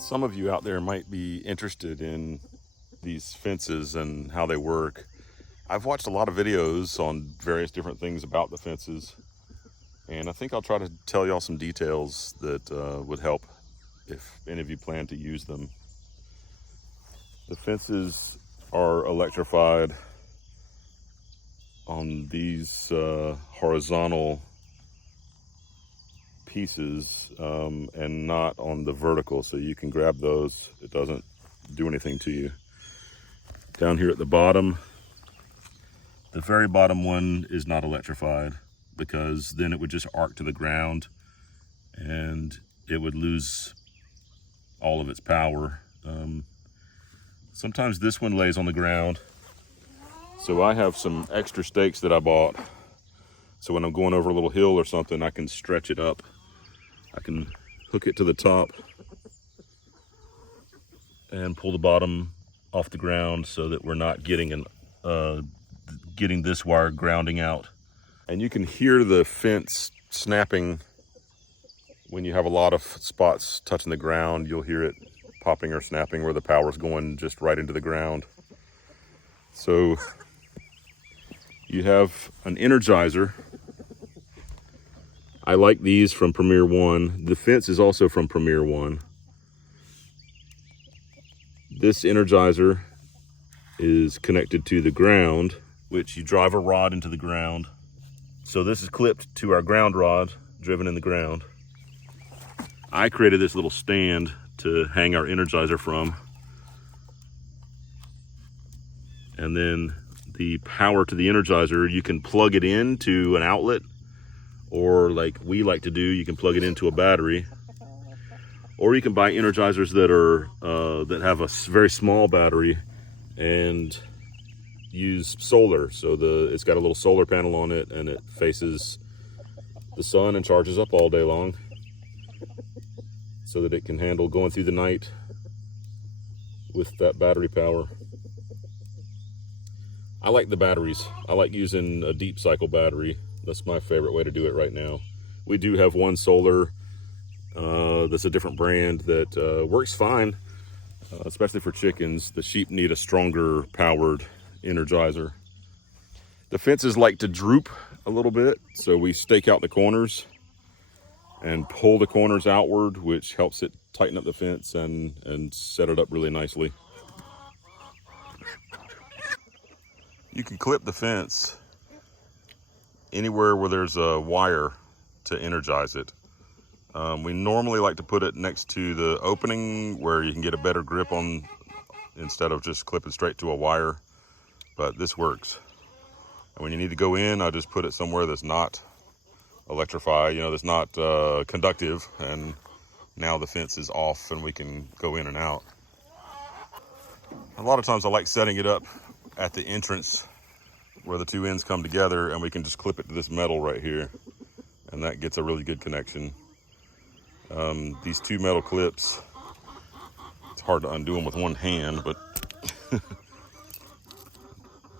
Some of you out there might be interested in these fences and how they work. I've watched a lot of videos on various different things about the fences, and I think I'll try to tell y'all some details that would help if any of you plan to use them. The fences are electrified on these horizontal pieces and not on the vertical, so you can grab those. It doesn't do anything to you. Down here at the bottom, the very bottom one is not electrified, because then it would just arc to the ground and it would lose all of its power. Sometimes this one lays on the ground, so I have some extra stakes that I bought, so when I'm going over a little hill or something, I can stretch it up. I can hook it to the top and pull the bottom off the ground so that we're not getting this wire grounding out. And you can hear the fence snapping when you have a lot of spots touching the ground. You'll hear it popping or snapping where the power's going just right into the ground. So you have an energizer. I like these from Premier One. The fence is also from Premier One. This energizer is connected to the ground, which you drive a rod into the ground. So this is clipped to our ground rod, driven in the ground. I created this little stand to hang our energizer from. And then the power to the energizer, you can plug it into an outlet, or like we like to do, you can plug it into a battery. Or you can buy energizers that have a very small battery and use solar. So it's got a little solar panel on it, and it faces the sun and charges up all day long, so that it can handle going through the night with that battery power. I like the batteries. I like using a deep cycle battery. That's my favorite way to do it right now. We do have one solar that's a different brand that works fine, especially for chickens. The sheep need a stronger powered energizer. The fences like to droop a little bit, so we stake out the corners and pull the corners outward, which helps it tighten up the fence and set it up really nicely. You can clip the fence anywhere where there's a wire to energize it. We normally like to put it next to the opening where you can get a better grip on, instead of just clipping straight to a wire, but this works. And when you need to go in, I just put it somewhere that's not electrified, that's not conductive, and now the fence is off and we can go in and out. A lot of times I like setting it up at the entrance where the two ends come together, and we can just clip it to this metal right here, and that gets a really good connection. These two metal clips, it's hard to undo them with one hand, but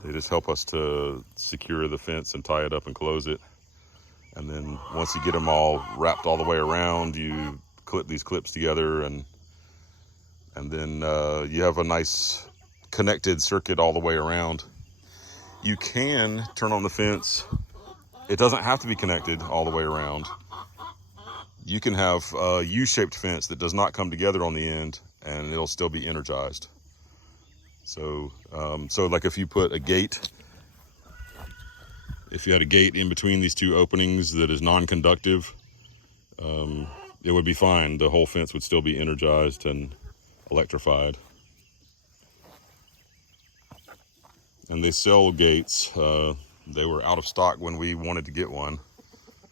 they just help us to secure the fence and tie it up and close it. And then once you get them all wrapped all the way around, you clip these clips together, and then you have a nice connected circuit all the way around. You can turn on the fence. It doesn't have to be connected all the way around. You can have a U-shaped fence that does not come together on the end, and it'll still be energized. So like if you put a gate, if you had a gate in between these two openings that is non-conductive, it would be fine. The whole fence would still be energized and electrified. And they sell gates. They were out of stock when we wanted to get one,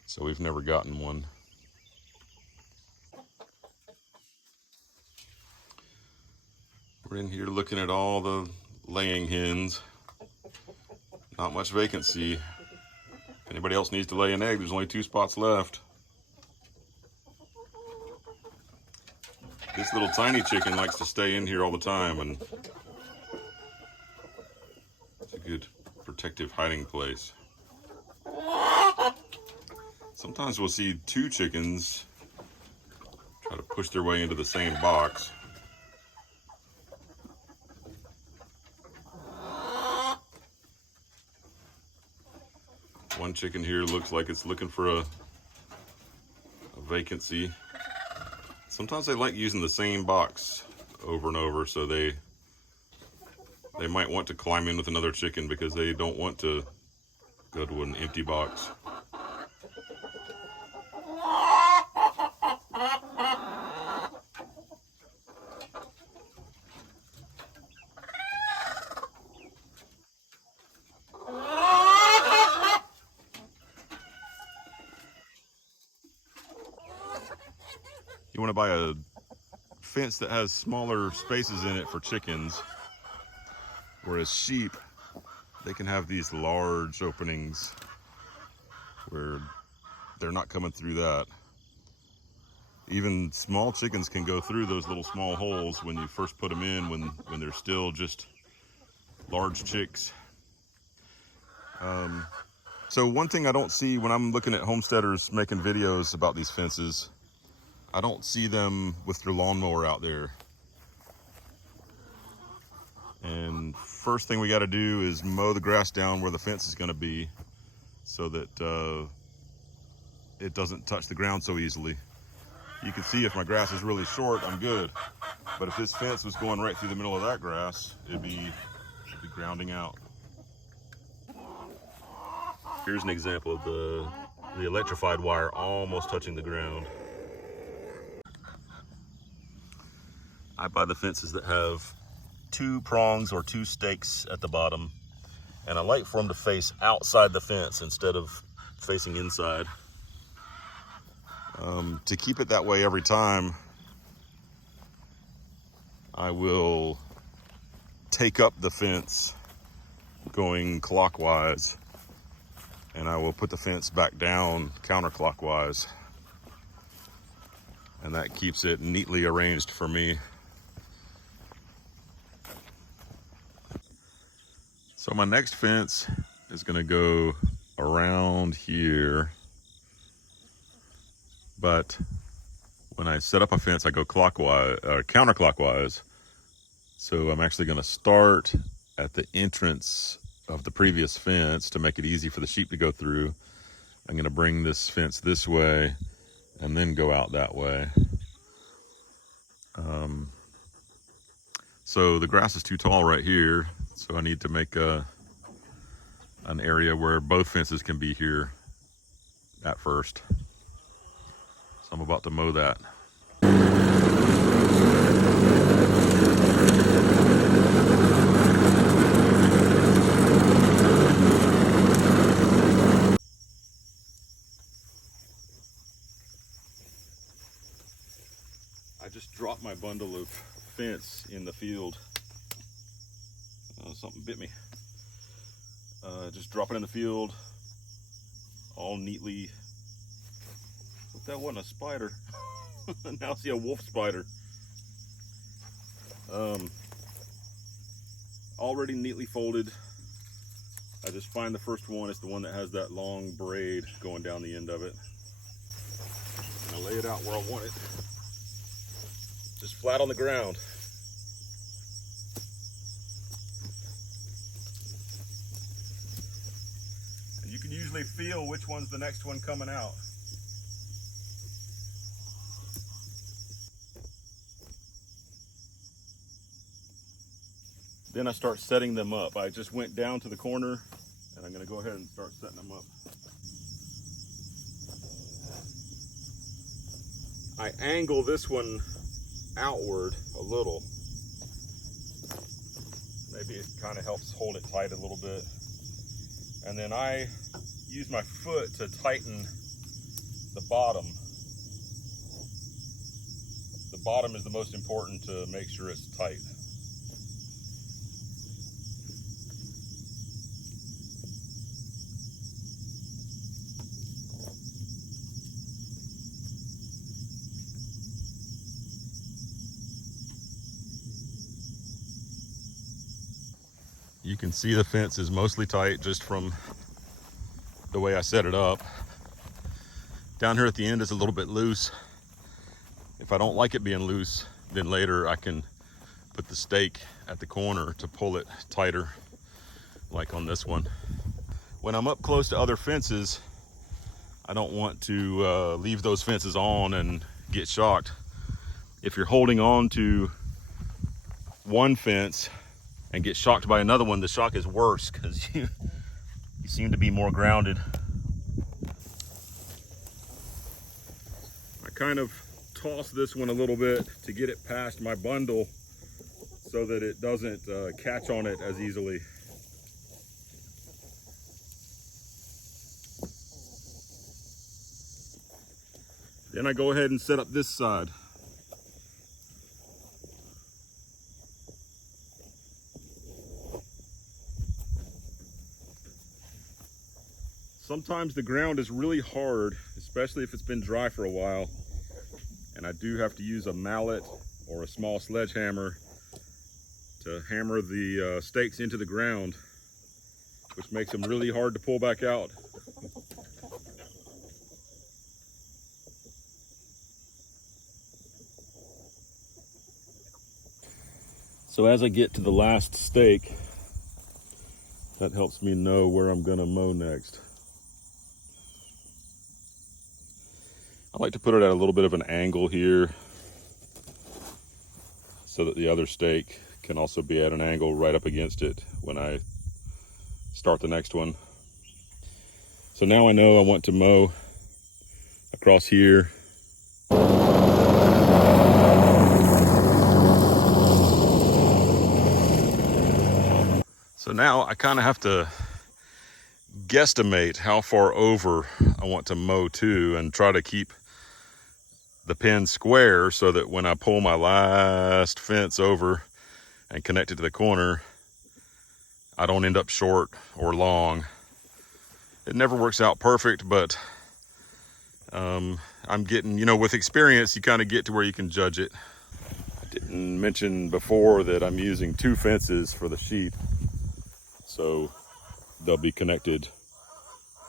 so we've never gotten one. We're in here looking at all the laying hens. Not much vacancy. If anybody else needs to lay an egg, there's only 2 spots left. This little tiny chicken likes to stay in here all the time, and it's a good protective hiding place. Sometimes we'll see 2 chickens try to push their way into the same box. chicken here looks like it's looking for a vacancy. Sometimes they like using the same box over and over, so they might want to climb in with another chicken because they don't want to go to an empty box. You want to buy a fence that has smaller spaces in it for chickens, whereas sheep, they can have these large openings where they're not coming through that. Even small chickens can go through those little small holes when you first put them in, when they're still just large chicks. So one thing I don't see when I'm looking at homesteaders making videos about these fences, I don't see them with their lawnmower out there. And first thing we got to do is mow the grass down where the fence is going to be so that it doesn't touch the ground so easily. You can see if my grass is really short, I'm good. But if this fence was going right through the middle of that grass, it'd be grounding out. Here's an example of the electrified wire almost touching the ground. I buy the fences that have 2 prongs or 2 stakes at the bottom, and I like for them to face outside the fence instead of facing inside. To keep it that way every time, I will take up the fence going clockwise, and I will put the fence back down counterclockwise, and that keeps it neatly arranged for me. So my next fence is going to go around here, but when I set up a fence, I go clockwise, counterclockwise. So I'm actually going to start at the entrance of the previous fence to make it easy for the sheep to go through. I'm going to bring this fence this way and then go out that way. So the grass is too tall right here, so I need to make an area where both fences can be here at first. So I'm about to mow that. I just dropped my bundle of fence in the field. Something bit me. Just drop it in the field, all neatly. Hope that wasn't a spider. Now I see a wolf spider. Already neatly folded. I just find the first one. It's the one that has that long braid going down the end of it. And I lay it out where I want it. Just flat on the ground. And you can usually feel which one's the next one coming out. Then I start setting them up. I just went down to the corner and I'm going to go ahead and start setting them up. I angle this one outward a little. Maybe it kind of helps hold it tight a little bit. And then I use my foot to tighten the bottom. The bottom is the most important to make sure it's tight. You can see the fence is mostly tight just from the way I set it up. Down here at the end is a little bit loose. If I don't like it being loose, then later I can put the stake at the corner to pull it tighter, like on this one. when I'm up close to other fences, I don't want to leave those fences on and get shocked. If you're holding on to one fence and get shocked by another one, the shock is worse because you seem to be more grounded. I kind of toss this one a little bit to get it past my bundle so that it doesn't catch on it as easily. Then I go ahead and set up this side. Sometimes the ground is really hard, especially if it's been dry for a while, and I do have to use a mallet or a small sledgehammer to hammer the stakes into the ground, which makes them really hard to pull back out. So as I get to the last stake, that helps me know where I'm gonna mow next. I like to put it at a little bit of an angle here so that the other stake can also be at an angle right up against it when I start the next one. So now I know I want to mow across here. So now I kind of have to guesstimate how far over I want to mow to and try to keep the pin square so that when I pull my last fence over and connect it to the corner, I don't end up short or long. It never works out perfect, but I'm getting, with experience, you kind of get to where you can judge it. I didn't mention before that I'm using 2 fences for the sheep. So they'll be connected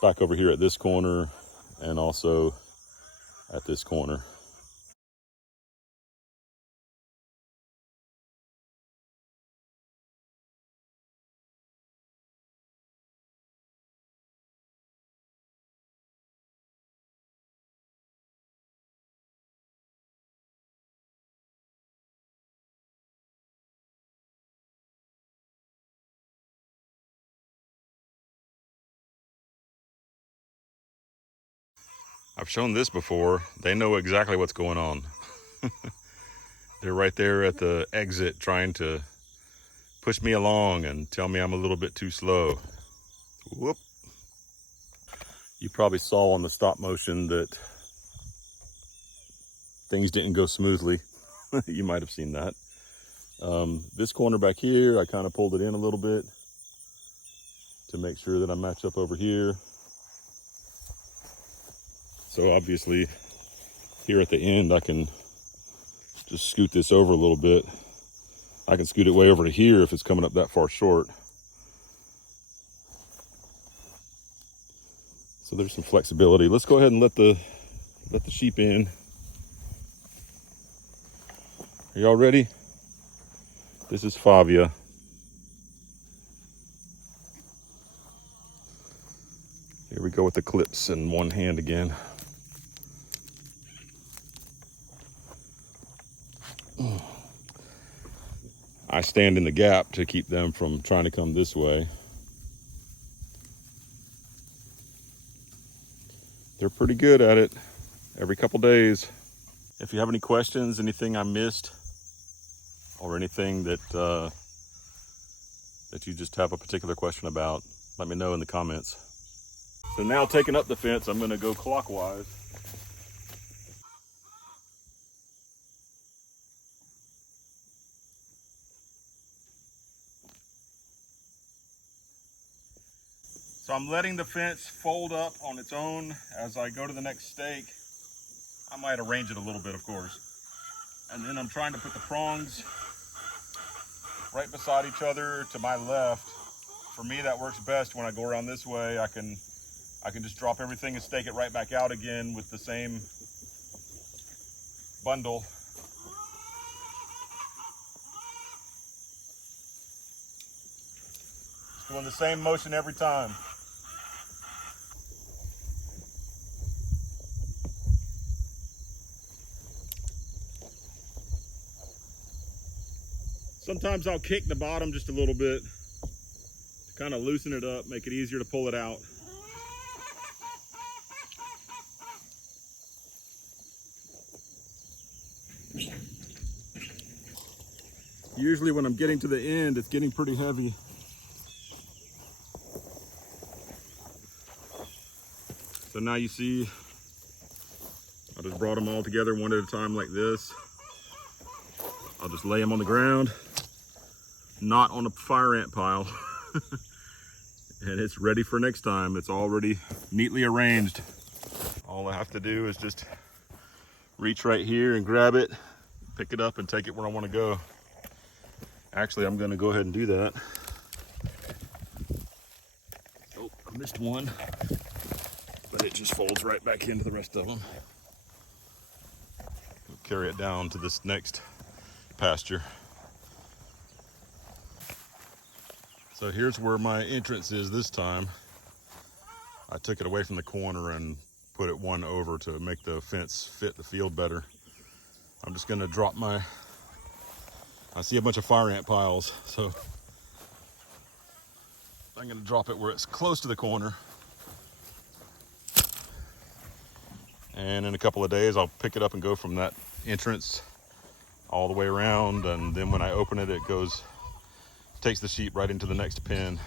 back over here at this corner and also at this corner. I've shown this before. They know exactly what's going on. They're right there at the exit trying to push me along and tell me I'm a little bit too slow. Whoop. You probably saw on the stop motion that things didn't go smoothly. You might have seen that. This corner back here, I kind of pulled it in a little bit to make sure that I match up over here. So obviously here at the end, I can just scoot this over a little bit. I can scoot it way over to here if it's coming up that far short. So there's some flexibility. Let's go ahead and let the sheep in. Are y'all ready? This is Favia. Here we go with the clips in one hand again. I stand in the gap to keep them from trying to come this way. They're pretty good at it every couple days. If you have any questions, anything I missed, or anything that that you just have a particular question about, let me know in the comments. So now taking up the fence, I'm gonna go clockwise. So I'm letting the fence fold up on its own as I go to the next stake. I might arrange it a little bit, of course. And then I'm trying to put the prongs right beside each other to my left. For me, that works best when I go around this way. I can just drop everything and stake it right back out again with the same bundle. Just doing the same motion every time. Sometimes I'll kick the bottom just a little bit to kind of loosen it up, make it easier to pull it out. Usually when I'm getting to the end, it's getting pretty heavy. So now you see, I just brought them all together one at a time like this. I'll just lay them on the ground, not on a fire ant pile. And it's ready for next time. It's already neatly arranged. All I have to do is just reach right here and grab it, pick it up and take it where I want to go. Actually, I'm going to go ahead and do that. Oh, I missed one, but it just folds right back into the rest of them. We'll carry it down to this next pasture. So here's where my entrance is this time. I took it away from the corner and put it one over to make the fence fit the field better. I'm just gonna drop my, I see a bunch of fire ant piles, so I'm gonna drop it where it's close to the corner. And in a couple of days, I'll pick it up and go from that entrance all the way around. And then when I open it, it takes the sheep right into the next pen.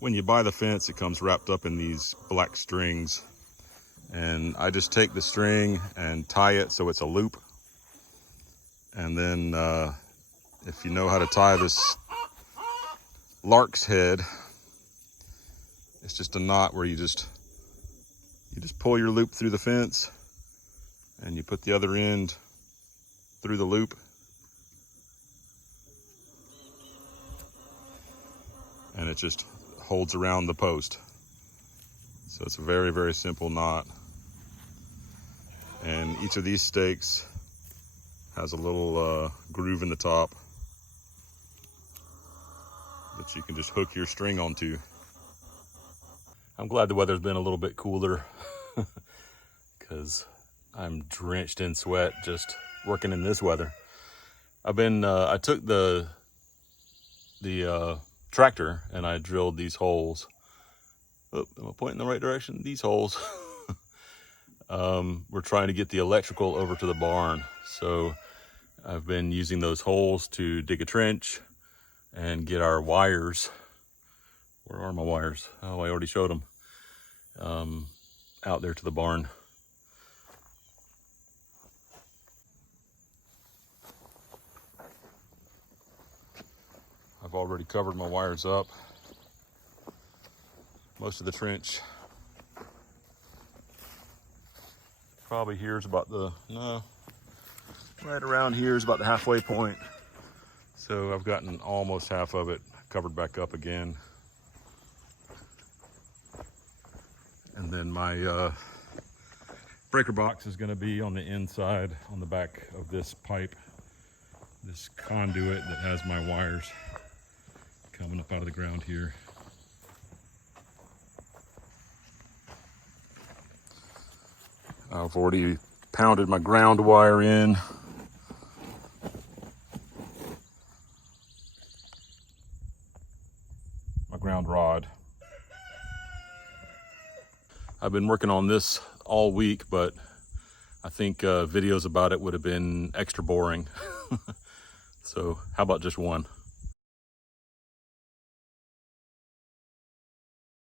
When you buy the fence, it comes wrapped up in these black strings. And I just take the string and tie it so it's a loop. And then if you know how to tie this lark's head, it's just a knot where you just pull your loop through the fence and you put the other end through the loop. And it just holds around the post. So it's a very, very simple knot. And each of these stakes has a little groove in the top that you can just hook your string onto. I'm glad the weather's been a little bit cooler because I'm drenched in sweat just working in this weather. I took the tractor and I drilled these holes. Oh, am I pointing in the right direction? These holes. We're trying to get the electrical over to the barn. So I've been using those holes to dig a trench and get our wires. Where are my wires? Oh, I already showed them. Out there to the barn. I've already covered my wires up. Most of the trench probably here is about right around here is about the halfway point. So I've gotten almost half of it covered back up again. And then my breaker box is going to be on the inside, on the back of this pipe, this conduit that has my wires coming up out of the ground here. I've already pounded my ground wire in. My ground rod. I've been working on this all week, but I think videos about it would have been extra boring. So how about just one?